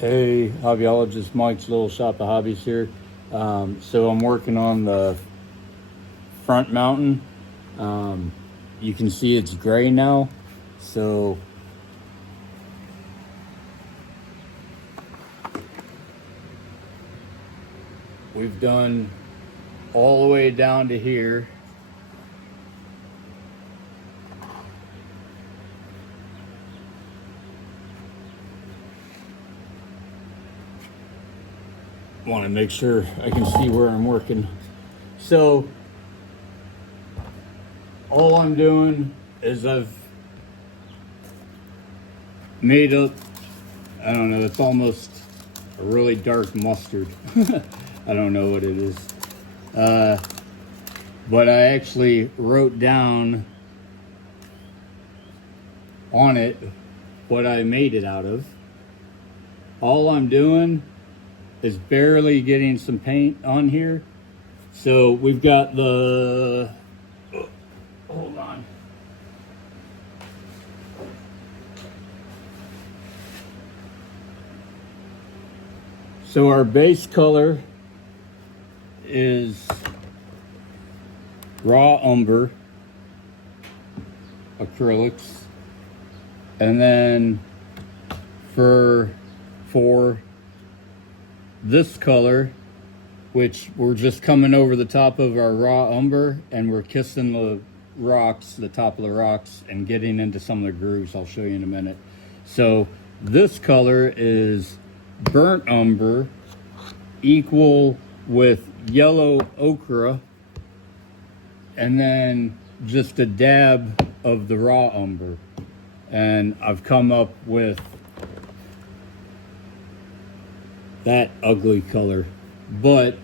Hey, hobbyologist Mike's Little Shop of Hobbies here. So I'm working on the front mountain. You can see it's gray now. So we've done all the way down to here. Want to make sure I can see where I'm working. So all I'm doing is I've made up, I don't know, it's almost a really dark mustard. I don't know what it is. But I actually wrote down on it what I made it out of. All I'm doing is barely getting some paint on here. So we've got the, hold on. So our base color is raw umber acrylics, and then for this color, which we're just coming over the top of our raw umber and we're kissing the rocks, the top of the rocks, and getting into some of the grooves. I'll show you in a minute. So this color is burnt umber equal with yellow ochre, and then just a dab of the raw umber. And I've come up with that ugly color, but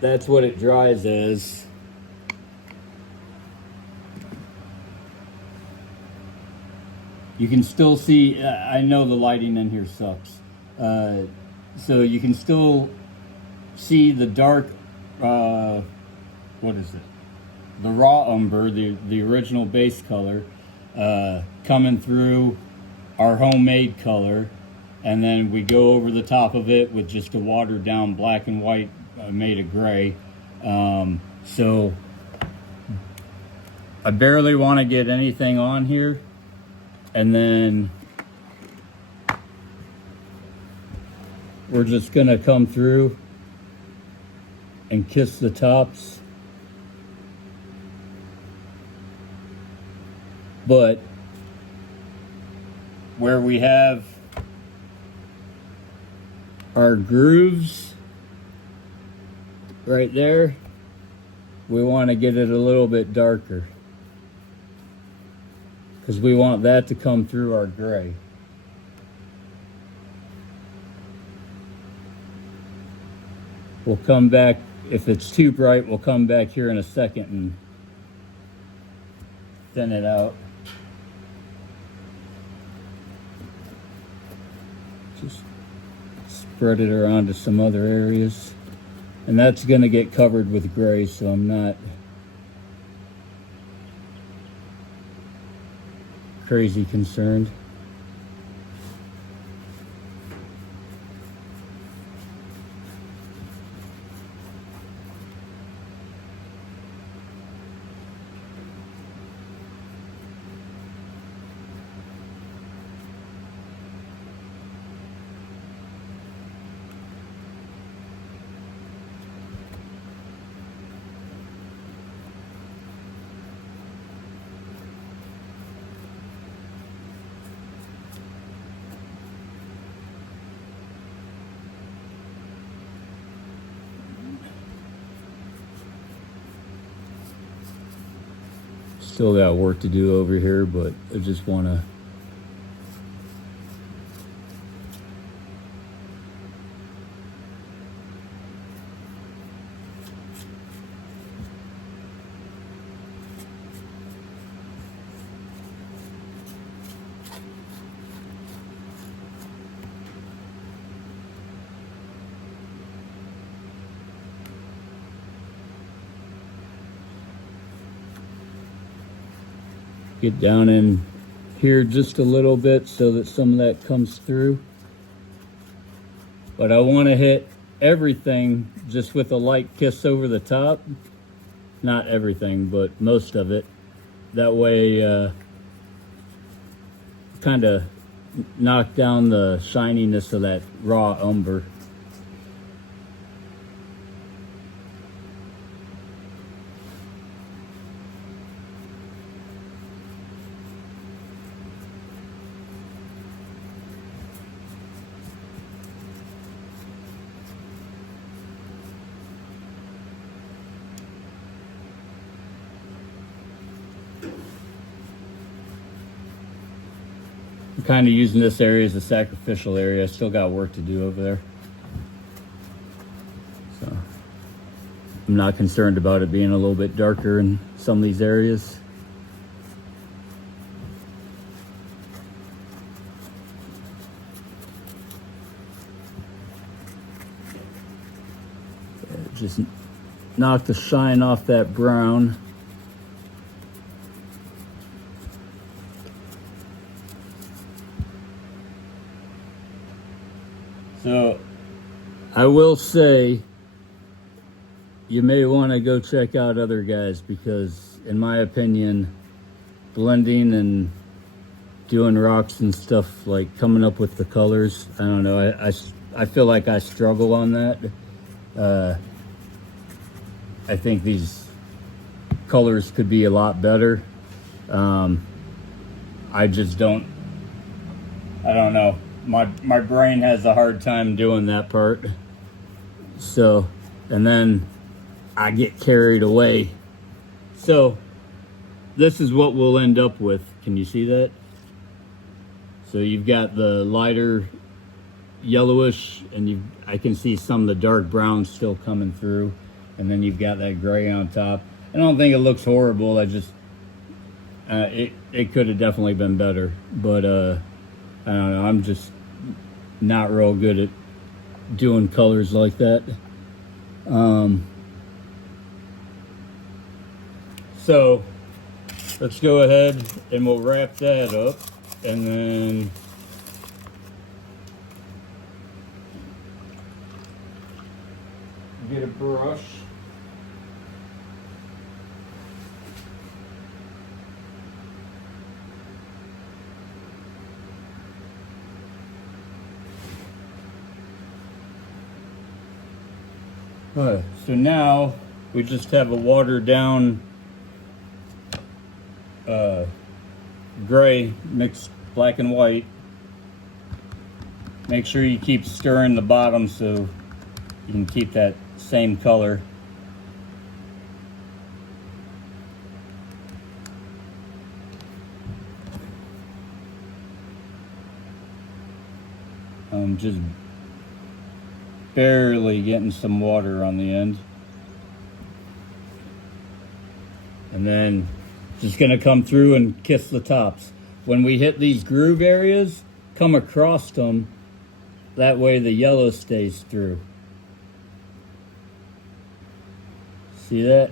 that's what it dries as. You can still see, I know the lighting in here sucks. So you can still see the dark, what is it? The raw umber, the original base color, coming through our homemade color. And then we go over the top of it with just a watered down black and white made of gray. So I barely want to get anything on here. And then we're just gonna come through and kiss the tops. But where we have our grooves right there, we want to get it a little bit darker because we want that to come through our gray. We'll come back, if it's too bright, we'll come back here in a second and thin it out. Just spread it around to some other areas. And that's gonna get covered with gray, so I'm not crazy concerned. Still got work to do over here, but I just want to get down in here just a little bit so that some of that comes through. but I want to hit everything just with a light kiss over the top. Not everything, but most of it. That way, kind of knock down the shininess of that raw umber. I'm kind of using this area as a sacrificial area. I still got work to do over there. So I'm not concerned about it being a little bit darker in some of these areas. Just knock the shine off that brown. So I will say you may want to go check out other guys, because in my opinion, blending and doing rocks and stuff, like coming up with the colors, I don't know, I feel like I struggle on that. I think these colors could be a lot better. I just don't, I don't know. My brain has a hard time doing that part. So, and then I get carried away. So this is what we'll end up with. Can you see that? So you've got the lighter yellowish, and I can see some of the dark brown still coming through, and then you've got that gray on top. I don't think it looks horrible. I just it could have definitely been better, but I don't know, I'm just not real good at doing colors like that. So let's go ahead and we'll wrap that up, and then get a brush. So now we just have a watered down gray mixed black and white. Make sure you keep stirring the bottom so you can keep that same color. Just barely getting some water on the end. And then just gonna come through and kiss the tops. When we hit these groove areas, come across them. That way the yellow stays through. See that?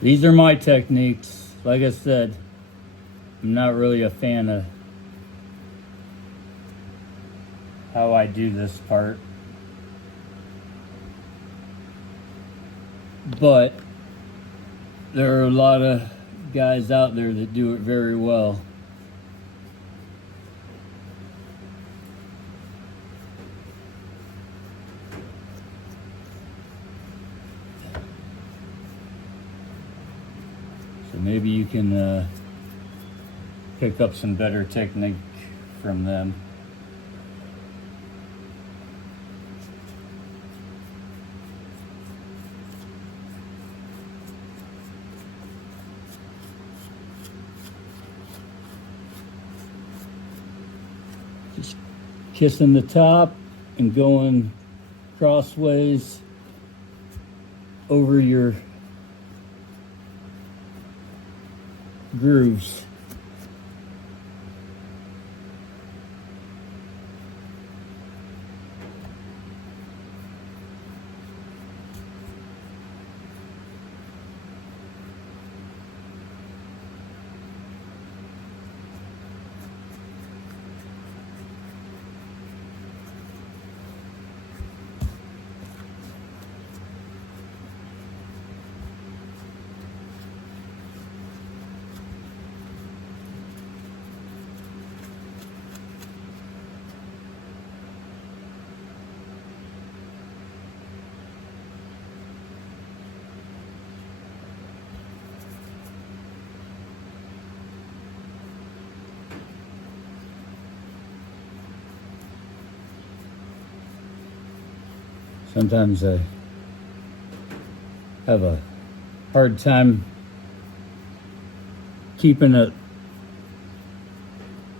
These are my techniques. Like I said, I'm not really a fan of how I do this part, but there are a lot of guys out there that do it very well. So maybe you can pick up some better technique from them. Just kissing the top and going crossways over your grooves. Sometimes I have a hard time keeping it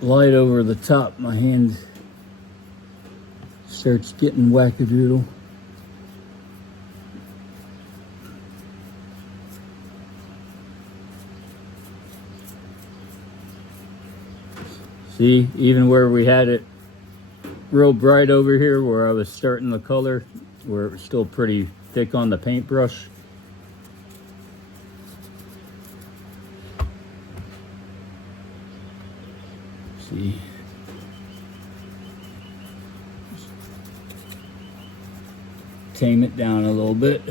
light over the top. My hand starts getting wackadoodle. See, even where we had it real bright over here, where I was starting the color, where it was still pretty thick on the paintbrush. See. Tame it down a little bit.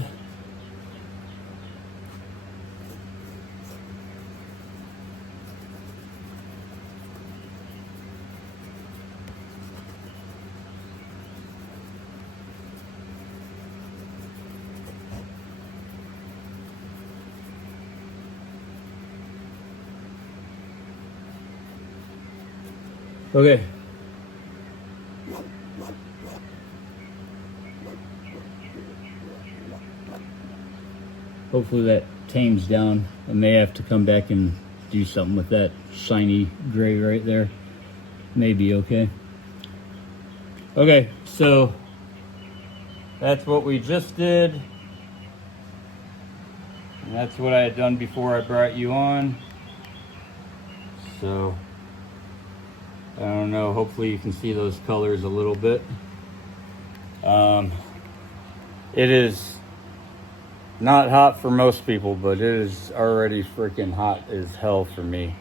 Okay. Hopefully that tames down. I may have to come back and do something with that shiny gray right there. Maybe okay. Okay, so that's what we just did. And that's what I had done before I brought you on. So I don't know, hopefully you can see those colors a little bit. It is not hot for most people, but it is already freaking hot as hell for me.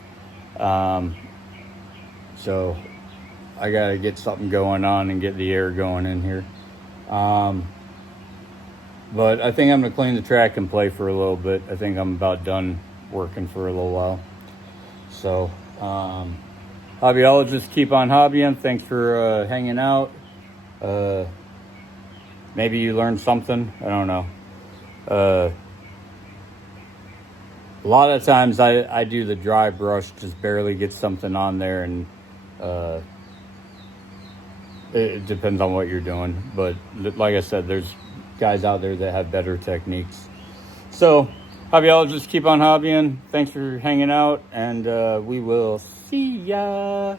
So I gotta get something going on and get the air going in here. But I think I'm gonna clean the track and play for a little bit. I think I'm about done working for a little while. So, hobbyologists, keep on hobbying. Thanks for hanging out. Maybe you learned something. I don't know. A lot of times I do the dry brush, just barely get something on there, and it depends on what you're doing. But like I said, there's guys out there that have better techniques. So, hobbyologists, keep on hobbying. Thanks for hanging out, and we will see ya.